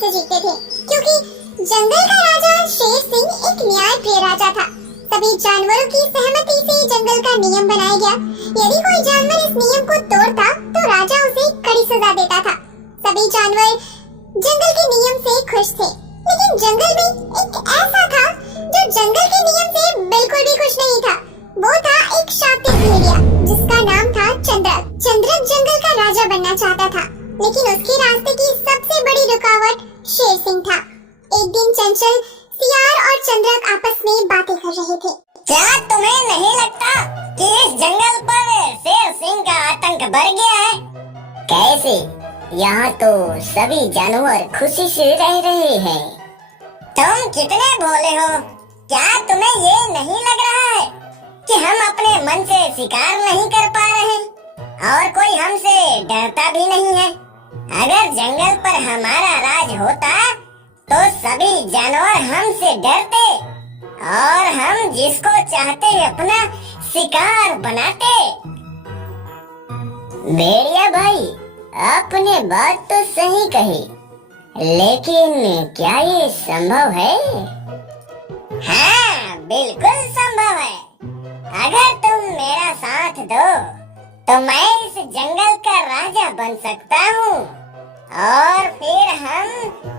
से जीतते थे, क्योंकि जंगल का राजा शेर सिंह एक न्यायप्रिय राजा था। सभी जानवरों की सहमति से जंगल का नियम बनाया गया। यदि कोई जानवर इस नियम को तोड़ता तो राजा उसे कड़ी सजा देता था। सभी जानवर जंगल के नियम से खुश थे, लेकिन जंगल में एक ऐसा था जो जंगल के नियम से बिल्कुल भी खुश नहीं था। वो था एक शातिर भेड़िया जिसका नाम था चंद्रक। चंद्रक जंगल का राजा बनना चाहता था, लेकिन उसके रास्ते की सबसे बड़ी रुकावट शेर सिंह था। एक दिन चंचल सियार और चंद्रक आपस में बातें कर रहे थे। क्या तुम्हें नहीं लगता कि इस जंगल पर शेर सिंह का आतंक बढ़ गया है? कैसे? यहाँ तो सभी जानवर खुशी से रह रहे हैं। तुम कितने भोले हो। क्या तुम्हें ये नहीं लग रहा है कि हम अपने मन से शिकार नहीं कर पा रहे और कोई हमसे डरता भी नहीं है? अगर जंगल पर हमारा राज होता तो सभी जानवर हमसे डरते और हम जिसको चाहते अपना शिकार बनाते। भेड़िया भाई, आपने बात तो सही कही, लेकिन क्या ये संभव है? हाँ, बिल्कुल संभव है। अगर तुम मेरा साथ दो तो मैं इस जंगल का राजा बन सकता हूँ और फिर हम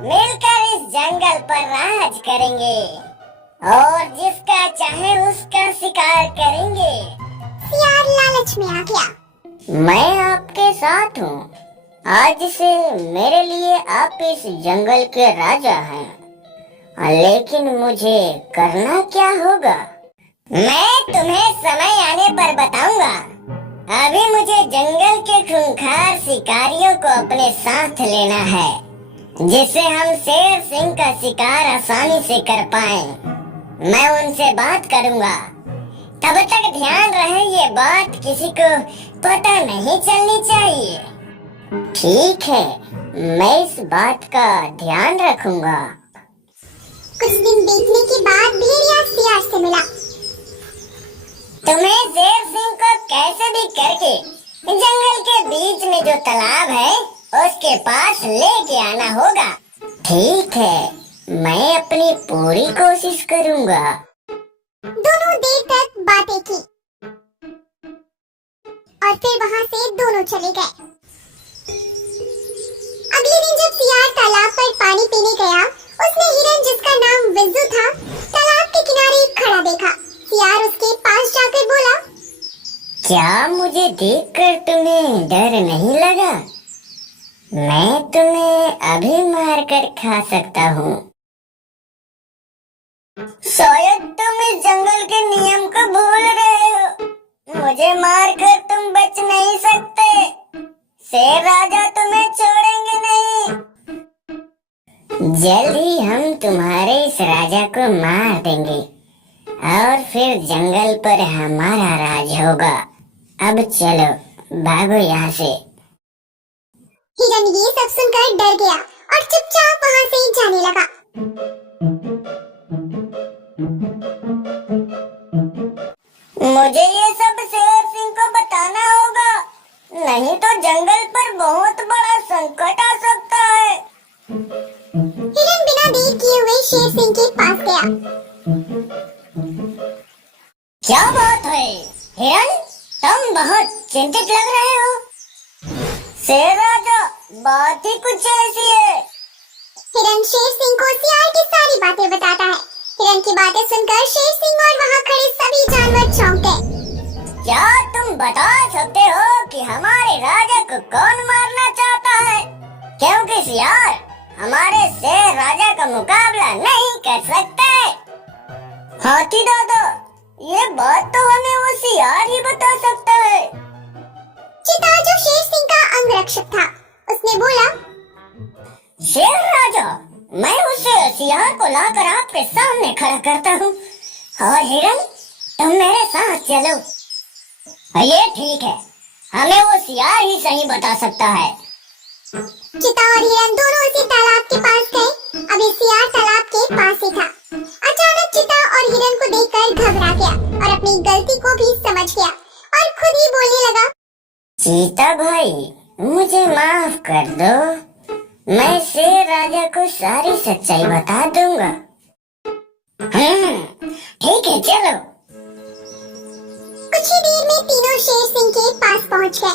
मिलकर इस जंगल पर राज करेंगे और जिसका चाहे उसका शिकार करेंगे। सियार लालच में आ गया। मैं आपके साथ हूँ। आज से मेरे लिए आप इस जंगल के राजा हैं, लेकिन मुझे करना क्या होगा? मैं तुम्हें समय आने पर बताऊंगा। अभी मुझे जंगल के खूंखार शिकारियों को अपने साथ लेना है, जिससे हम शेर सिंह का शिकार आसानी से कर पाएं। मैं उनसे बात करूंगा। तब तक ध्यान रहे ये बात किसी को पता नहीं चलनी चाहिए। ठीक है, मैं इस बात का ध्यान रखूंगा। कुछ दिन बीतने के बाद भेड़िया सियार से मिला। तुम्हें शेर सिंह को कैसे भी करके जंगल के बीच में जो तालाब है उसके पास लेके आना होगा। ठीक है, मैं अपनी पूरी कोशिश करूंगा। दोनों देर तक बातें की और फिर वहाँ से दोनों चले गए। अगले दिन जब सियार तालाब पर पानी पीने गया, उसने हिरन जिसका नाम विज्जू था तालाब के किनारे खड़ा देखा। सियार उसके पास जाकर बोला, क्या मुझे देखकर तुम्हें डर नहीं लगा? मैं तुम्हें अभी मार कर खा सकता हूँ। शायद तुम इस जंगल के नियम को भूल रहे हो। मुझे मार कर तुम बच नहीं सकते। शेर राजा तुम्हें छोड़ेंगे नहीं। जल्द ही हम तुम्हारे इस राजा को मार देंगे और फिर जंगल पर हमारा राज होगा। अब चलो, भागो यहाँ से। हिरन ये सब सुनकर डर गया और चुपचाप वहाँ से जाने लगा। मुझे ये सब शेर सिंह को बताना होगा, नहीं तो जंगल पर बहुत बड़ा संकट आ सकता है। हिरन बिना देर किए हुए शेर सिंह के पास गया। क्या बात है हिरन, तुम बहुत चिंतित लग रहे हो। शेर राजा, बात ही कुछ ऐसी है। हिरन शेर सिंह को सियार की सारी बातें बताता है। हिरन की बातें सुनकर शेर सिंह और वहाँ खड़े सभी जानवर चौंक गए। क्या तुम बता सकते हो कि हमारे राजा को कौन मारना चाहता है? क्योंकि सियार हमारे शेर राजा का मुकाबला नहीं कर सकते। हाथी दादा, ये बात तो हमें वो सियार ही बता सकता है। चिता जो शेर सिंह का अंगरक्षक था, उसने बोला, शेर राजा, मैं उस सियार को लाकर आपके सामने खड़ा करता हूँ और हिरन, तुम मेरे साथ चलो। ये ठीक है, हमें वो सियार ही सही बता सकता है। चिता और हिरन दोनों उसी तालाब के पास गए। अभी सियार तालाब के पास ही था। अचानक चिता और हिरन को देखकर घबरा गया और अपनी गलती को भी समझ गया और खुद ही बोलने लगा, चीता भाई, मुझे माफ कर दो। मैं शेर राजा को सारी सच्चाई बता दूंगा। ठीक है, चलो। कुछ ही देर में तीनों शेर सिंह के पास पहुंच गए।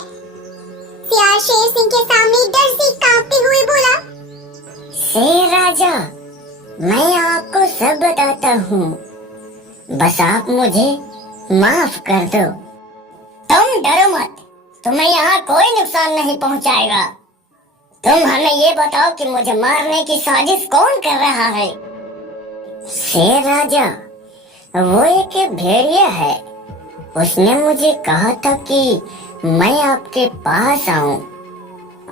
सियार शेर सिंह के सामने डर से कांपते हुए बोला, शेर राजा, मैं आपको सब बताता हूँ, बस आप मुझे माफ कर दो। तुम डरो मत, तुम्हें यहाँ कोई नुकसान नहीं पहुँचाएगा। तुम हमें ये बताओ कि मुझे मारने की साजिश कौन कर रहा है? शेर राजा, वो एक भेड़िया है। उसने मुझे कहा था कि मैं आपके पास आऊं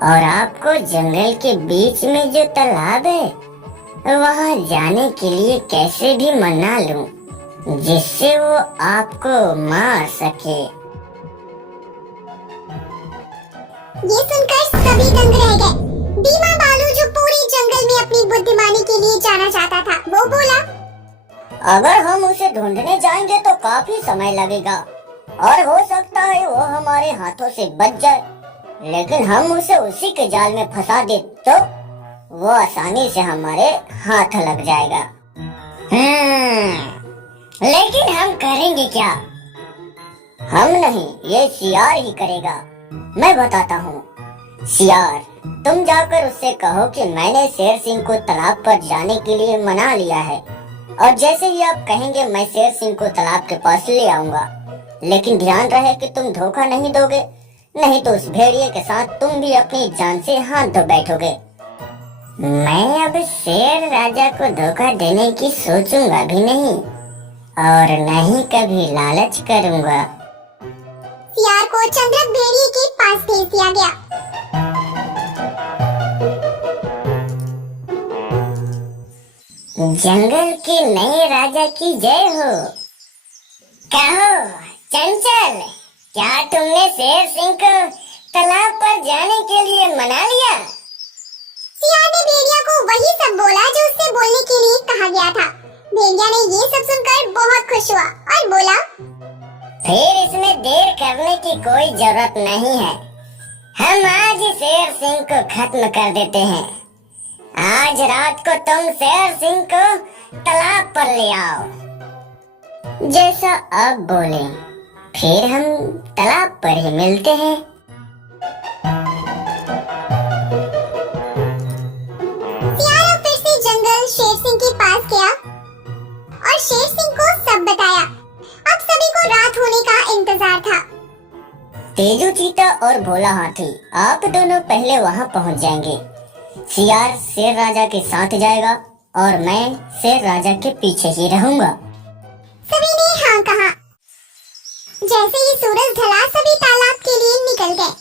और आपको जंगल के बीच में जो तालाब है वहां जाने के लिए कैसे भी मना लूं, जिससे वो आपको मार सके। ये सुनकर सभी दंग रह गए। बीमा बालू, जो पूरे जंगल में अपनी बुद्धिमानी के लिए जाना जाता था, वो बोला, अगर हम उसे ढूंढने जाएंगे तो काफी समय लगेगा और हो सकता है वो हमारे हाथों से बच जाए, लेकिन हम उसे उसी के जाल में फंसा दे तो वो आसानी से हमारे हाथ लग जाएगा। लेकिन हम करेंगे क्या? हम नहीं, ये सियार ही करेगा। मैं बताता हूँ। सियार, तुम जाकर उससे कहो कि मैंने शेर सिंह को तालाब पर जाने के लिए मना लिया है, और जैसे ही आप कहेंगे मैं शेर सिंह को तालाब के पास ले आऊंगा। लेकिन ध्यान रहे कि तुम धोखा नहीं दोगे, नहीं तो उस भेड़िए के साथ तुम भी अपनी जान से हाथ धो बैठोगे। मैं अब शेर राजा को धोखा देने की सोचूंगा भी नहीं और नहीं कभी लालच करूंगा। सियार को चंद्रक भेड़िए के पास भेज दिया गया। जंगल के नए राजा की जय हो। कहो चंचल, क्या तुमने शेर सिंह को तालाब पर जाने के लिए मना लिया? सियार ने भेड़िया को वही सब बोला जो उससे बोलने के लिए कहा गया था। भेड़िया ने ये सब सुनकर बहुत खुश हुआ और बोला, फिर इसमें देर करने की कोई जरूरत नहीं है। हम आज ही शेर सिंह को खत्म कर देते हैं। आज रात को तुम शेर सिंह को तालाब पर ले आओ। जैसा आप बोले, फिर हम तालाब पर ही मिलते हैं। सियार फिर से जंगल शेर सिंह के पास गया और शेर सिंह को सब बताया। अब सभी को रात होने का इंतजार था। तेजू चीता और भोला हाथी, आप दोनों पहले वहां पहुंच जाएंगे। सियार शेर राजा के साथ जाएगा और मैं शेर राजा के पीछे ही रहूंगा। सभी ने हाँ कहा। जैसे ही सूरज ढला, सभी तालाब के लिए निकल गए।